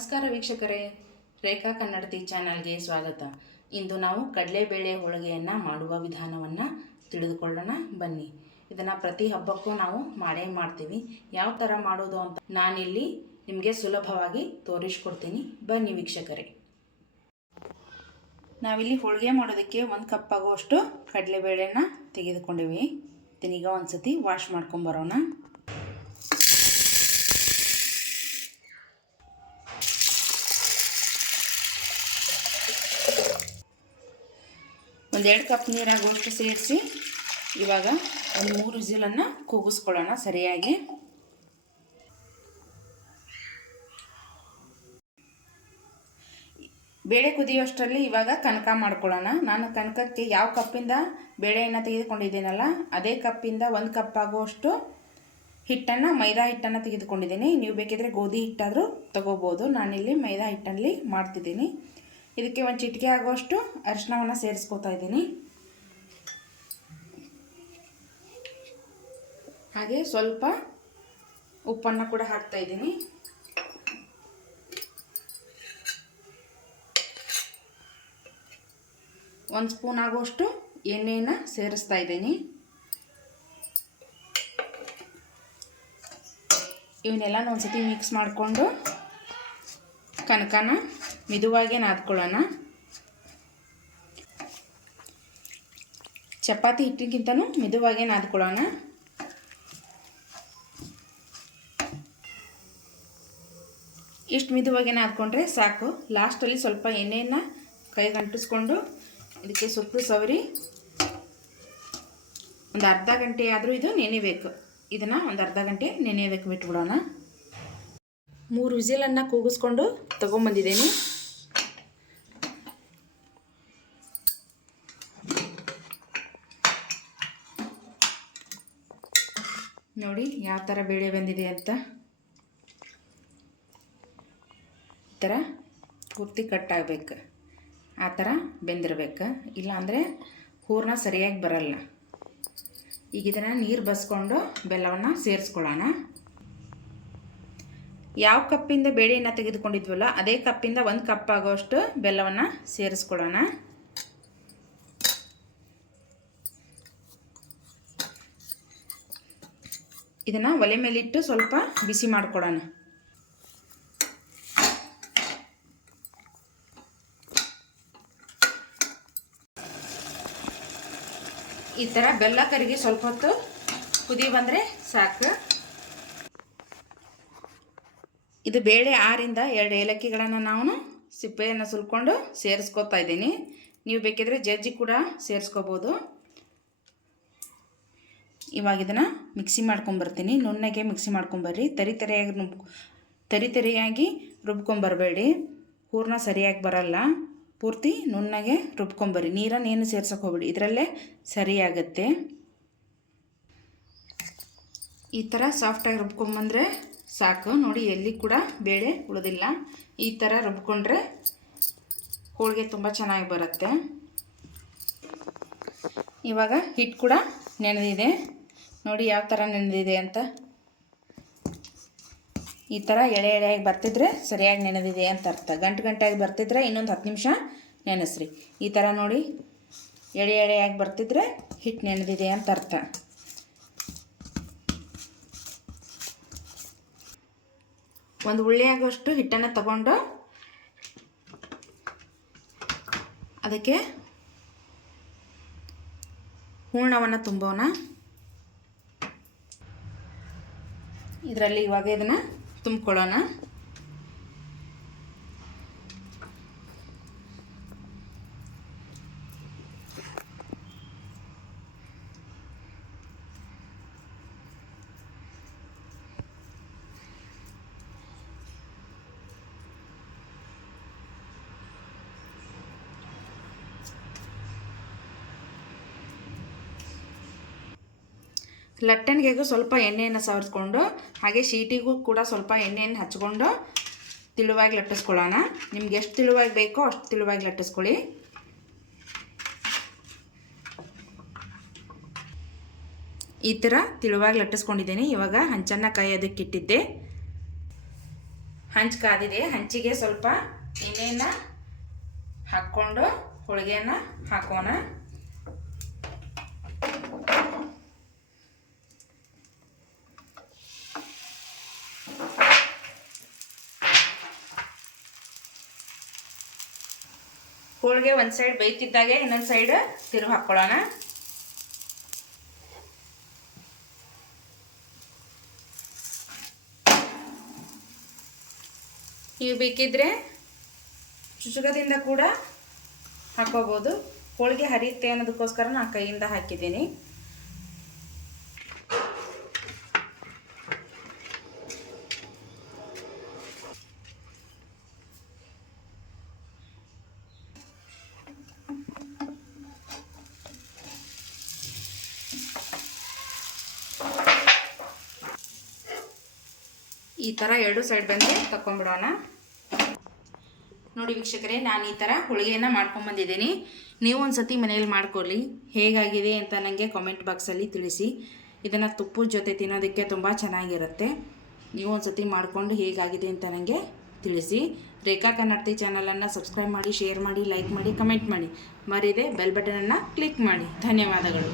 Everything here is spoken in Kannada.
ನಮಸ್ಕಾರ ವೀಕ್ಷಕರೇ, ರೇಖಾ ಕನ್ನಡತಿ ಚಾನಲ್ಗೆ ಸ್ವಾಗತ. ಇಂದು ನಾವು ಕಡಲೆಬೇಳೆ ಹೋಳಿಗೆಯನ್ನು ಮಾಡುವ ವಿಧಾನವನ್ನು ತಿಳಿದುಕೊಳ್ಳೋಣ ಬನ್ನಿ. ಇದನ್ನು ಪ್ರತಿ ಹಬ್ಬಕ್ಕೂ ನಾವು ಮಾಡೇ ಮಾಡ್ತೀವಿ. ಯಾವ ಥರ ಮಾಡೋದು ಅಂತ ನಾನಿಲ್ಲಿ ನಿಮಗೆ ಸುಲಭವಾಗಿ ತೋರಿಸ್ಕೊಡ್ತೀನಿ. ಬನ್ನಿ ವೀಕ್ಷಕರೇ. ನಾವಿಲ್ಲಿ ಹೋಳಿಗೆ ಮಾಡೋದಕ್ಕೆ 1 ಕಪ್ ಆಗುವಷ್ಟು ಕಡಲೆಬೇಳೆನ ತೆಗೆದುಕೊಂಡಿವಿ. ಇದನ್ನೀಗ ಒಂದು ಸತಿ ವಾಶ್ ಮಾಡ್ಕೊಂಬರೋಣ. ಒಂದು 2 ಕಪ್ ನೀರಾಗುವಷ್ಟು ಸೇರಿಸಿ ಇವಾಗ ಒಂದು 3 ವಿಸಿಲನ್ನು ಕೂಗಿಸ್ಕೊಳ್ಳೋಣ ಸರಿಯಾಗಿ. ಬೇಳೆ ಕುದಿಯೋಷ್ಟರಲ್ಲಿ ಇವಾಗ ಕನಕ ಮಾಡ್ಕೊಳ್ಳೋಣ. ನಾನು ಕನಕಕ್ಕೆ ಯಾವ ಕಪ್ಪಿಂದ ಬೇಳೆಯನ್ನು ತೆಗೆದುಕೊಂಡಿದ್ದೀನಲ್ಲ ಅದೇ ಕಪ್ಪಿಂದ 1 ಕಪ್ ಆಗುವಷ್ಟು ಹಿಟ್ಟನ್ನು, ಮೈದಾ ಹಿಟ್ಟನ್ನು ತೆಗೆದುಕೊಂಡಿದ್ದೀನಿ. ನೀವು ಬೇಕಿದ್ರೆ ಗೋಧಿ ಹಿಟ್ಟಾದರೂ ತಗೋಬೋದು. ನಾನಿಲ್ಲಿ ಮೈದಾ ಹಿಟ್ಟಲ್ಲಿ ಮಾಡ್ತಿದ್ದೀನಿ. ಇದಕ್ಕೆ ಒಂದು ಚಿಟಿಕೆ ಆಗುವಷ್ಟು ಅರಿಶಿನವನ್ನು ಸೇರಿಸ್ಕೊತಾ ಇದ್ದೀನಿ. ಹಾಗೆ ಸ್ವಲ್ಪ ಉಪ್ಪನ್ನು ಕೂಡ ಹಾಕ್ತಾ ಇದ್ದೀನಿ. ಒಂದು ಸ್ಪೂನ್ ಆಗುವಷ್ಟು ಎಣ್ಣೆಯನ್ನು ಸೇರಿಸ್ತಾ ಇದ್ದೀನಿ. ಇವನ್ನೆಲ್ಲ ಒಂದ್ಸತಿ ಮಿಕ್ಸ್ ಮಾಡಿಕೊಂಡು ಕನಕನ ಮಿದುವಾಗಿ ನಾದ್ಕೊಳ್ಳೋಣ. ಚಪಾತಿ ಹಿಟ್ಟಿಗಿಂತನೂ ಮಿದುವಾಗಿ ನಾದ್ಕೊಳ್ಳೋಣ. ಇಷ್ಟು ಮಿದುವಾಗಿ ನಾದ್ಕೊಂಡ್ರೆ ಸಾಕು. ಲಾಸ್ಟಲ್ಲಿ ಸ್ವಲ್ಪ ಎಣ್ಣೆಯನ್ನು ಕೈಗೆ ಅಂಟಿಸ್ಕೊಂಡು ಇದಕ್ಕೆ ಸುತ್ತು ಸವರಿ ಒಂದು ಅರ್ಧ ಗಂಟೆ ಆದರೂ ಇದು ನೆನೆಬೇಕು. ಇದನ್ನು ಒಂದು ಅರ್ಧ ಗಂಟೆ ನೆನೆಯೋದಕ್ಕೆ ಬಿಟ್ಬಿಡೋಣ. 3 ವಿಸಿಲನ್ನು ಕೂಗಿಸ್ಕೊಂಡು ತೊಗೊಂಬಂದಿದ್ದೀನಿ. ನೋಡಿ ಯಾವ ಥರ ಬೇಳೆ ಬಂದಿದೆ ಅಂತ. ಈ ಥರ ಪೂರ್ತಿ ಕಟ್ಟಾಗಬೇಕು, ಆ ಥರ ಬೆಂದಿರಬೇಕು. ಇಲ್ಲಾಂದರೆ ಹೂರಣ ಸರಿಯಾಗಿ ಬರಲ್ಲ. ಈಗ ಇದನ್ನು ನೀರು ಬಸ್ಕೊಂಡು ಬೆಲ್ಲವನ್ನು ಸೇರಿಸ್ಕೊಳ್ಳೋಣ. ಯಾವ ಕಪ್ಪಿಂದ ಬೇಳೆಯನ್ನು ತೆಗೆದುಕೊಂಡಿದ್ವಲ್ಲ ಅದೇ ಕಪ್ಪಿಂದ 1 ಕಪ್ ಆಗೋಷ್ಟು ಬೆಲ್ಲವನ್ನು ಸೇರಿಸ್ಕೊಳ್ಳೋಣ. ಇದನ್ನು ಒಲೆ ಮೇಲಿಟ್ಟು ಸ್ವಲ್ಪ ಬಿಸಿ ಮಾಡ್ಕೊಳ್ಳೋಣ. ಈ ಥರ ಬೆಲ್ಲ ಕರಗಿ ಸ್ವಲ್ಪ ಹೊತ್ತು ಕುದಿ ಬಂದರೆ ಸಾಕು. ಇದು ಬೇಳೆ 6 ರಿಂದ 2 ಏಲಕ್ಕಿಗಳನ್ನು ನಾನು ಸಿಪ್ಪೆಯನ್ನು ಸುಲ್ಕೊಂಡು ಸೇರಿಸ್ಕೊತಾ ಇದ್ದೀನಿ. ನೀವು ಬೇಕಿದ್ರೆ ಜಜ್ಜಿ ಕೂಡ ಸೇರಿಸ್ಕೋಬೋದು. ಇವಾಗ ಇದನ್ನು ಮಿಕ್ಸಿ ಮಾಡ್ಕೊಂಬರ್ತೀನಿ. ನುಣ್ಣಗೆ ಮಿಕ್ಸಿ ಮಾಡ್ಕೊಂಬರ್ರಿ. ತರಿಯಾಗಿ ರುಬ್ಕೊಂಬರಬೇಡಿ, ಹೂರಣ ಸರಿಯಾಗಿ ಬರಲ್ಲ. ಪೂರ್ತಿ ನುಣ್ಣಗೆ ರುಬ್ಕೊಂಬರ್ರಿ. ನೀರನ್ನೇನು ಸೇರ್ಸೋಕೆ ಹೋಗ್ಬೇಡಿ, ಇದರಲ್ಲೇ ಸರಿಯಾಗತ್ತೆ. ಈ ಥರ ಸಾಫ್ಟಾಗಿ ರುಬ್ಕೊಂಬಂದರೆ ಸಾಕು. ನೋಡಿ ಎಲ್ಲಿ ಕೂಡ ಬೇಳೆ ಉಳಿದಿಲ್ಲ. ಈ ಥರ ರುಬ್ಕೊಂಡ್ರೆ ಹೋಳಿಗೆ ತುಂಬ ಚೆನ್ನಾಗಿ ಬರುತ್ತೆ. ಇವಾಗ ಹಿಟ್ಟು ಕೂಡ ನೆನೆದಿದೆ. ನೋಡಿ ಯಾವ ಥರ ನೆನೆದಿದೆ ಅಂತ. ಈ ಥರ ಎಳೆ ಎಳೆಯಾಗಿ ಬರ್ತಿದ್ರೆ ಸರಿಯಾಗಿ ನೆನೆದಿದೆ ಅಂತ ಅರ್ಥ. ಗಂಟಾಗಿ ಬರ್ತಿದ್ರೆ ಇನ್ನೊಂದು 10 ನಿಮಿಷ ನೆನೆಸ್ರಿ. ಈ ಥರ ನೋಡಿ ಎಳೆ ಎಳೆಯಾಗಿ ಬರ್ತಿದ್ರೆ ಹಿಟ್ಟು ನೆನೆದಿದೆ ಅಂತ ಅರ್ಥ. ಒಂದು ಉಳ್ಳಿ ಆಗುವಷ್ಟು ಹಿಟ್ಟನ್ನು ತಗೊಂಡು ಅದಕ್ಕೆ ಹೂರಣವನ್ನು ತುಂಬೋಣ. ಇದರಲ್ಲಿ ಇವಾಗ ಇದನ್ನು ತುಂಬಿಕೊಳ್ಳೋಣ. ಲಟ್ಟಣಿಗೆಗೂ ಸ್ವಲ್ಪ ಎಣ್ಣೆಯನ್ನು ಸವರಿಸ್ಕೊಂಡು ಹಾಗೆ ಶೀಟಿಗೂ ಕೂಡ ಸ್ವಲ್ಪ ಎಣ್ಣೆಯನ್ನು ಹಚ್ಕೊಂಡು ತಿಳುವಾಗಿ ಲಟ್ಟಿಸ್ಕೊಳ್ಳೋಣ. ನಿಮ್ಗೆ ಎಷ್ಟು ತಿಳುವಾಗಿ ಬೇಕೋ ಅಷ್ಟು ತಿಳುವಾಗಿ ಲಟ್ಟಿಸ್ಕೊಳ್ಳಿ. ಈ ಥರ ತಿಳುವಾಗಿ ಲಟ್ಟಿಸ್ಕೊಂಡಿದ್ದೀನಿ. ಇವಾಗ ಹಂಚನ್ನು ಕಾಯೋದಕ್ಕೆ ಇಟ್ಟಿದ್ದೆ. ಹಂಚು ಕಾದಿದೆ. ಹಂಚಿಗೆ ಸ್ವಲ್ಪ ಎಣ್ಣೆನ ಹಾಕ್ಕೊಂಡು ಹೋಳಿಗೆನ ಹಾಕೋಣ. ಹೋಳಿಗೆ ಒಂದು ಸೈಡ್ ಬೇಯ್ತಿದ್ದಾಗೆ ಇನ್ನೊಂದು ಸೈಡ್ ತಿರುಗಿ ಹಾಕ್ಕೊಳ್ಳೋಣ. ನೀವು ಬೇಕಿದ್ರೆ ಚುಚುಕದಿಂದ ಕೂಡ ಹಾಕೋಬೋದು. ಹೋಳಿಗೆ ಹರಿಯುತ್ತೆ ಅನ್ನೋದಕ್ಕೋಸ್ಕರ ನಾನು ಕೈಯಿಂದ ಹಾಕಿದ್ದೀನಿ. ಈ ಥರ ಎರಡು ಸೈಡ್ ಬಂದು ತಗೊಂಡ್ಬಿಡೋಣ. ನೋಡಿ ವೀಕ್ಷಕರೇ, ನಾನು ಈ ಥರ ಹೋಳಿಗೆಯನ್ನು ಮಾಡ್ಕೊಂಬಂದಿದ್ದೀನಿ. ನೀವು ಒಂದು ಸತಿ ಮನೆಯಲ್ಲಿ ಮಾಡ್ಕೊಳ್ಳಿ. ಹೇಗಾಗಿದೆ ಅಂತ ನನಗೆ ಕಾಮೆಂಟ್ ಬಾಕ್ಸಲ್ಲಿ ತಿಳಿಸಿ. ಇದನ್ನು ತುಪ್ಪದ ಜೊತೆ ತಿನ್ನೋದಕ್ಕೆ ತುಂಬ ಚೆನ್ನಾಗಿರುತ್ತೆ. ನೀವು ಒಂದು ಸತಿ ಮಾಡಿಕೊಂಡು ಹೇಗಾಗಿದೆ ಅಂತ ನನಗೆ ತಿಳಿಸಿ. ರೇಖಾ ಕನ್ನಡತಿ ಚಾನಲನ್ನು ಸಬ್ಸ್ಕ್ರೈಬ್ ಮಾಡಿ, ಶೇರ್ ಮಾಡಿ, ಲೈಕ್ ಮಾಡಿ, ಕಮೆಂಟ್ ಮಾಡಿ. ಮರೀದೆ ಬೆಲ್ ಬಟನನ್ನು ಕ್ಲಿಕ್ ಮಾಡಿ. ಧನ್ಯವಾದಗಳು.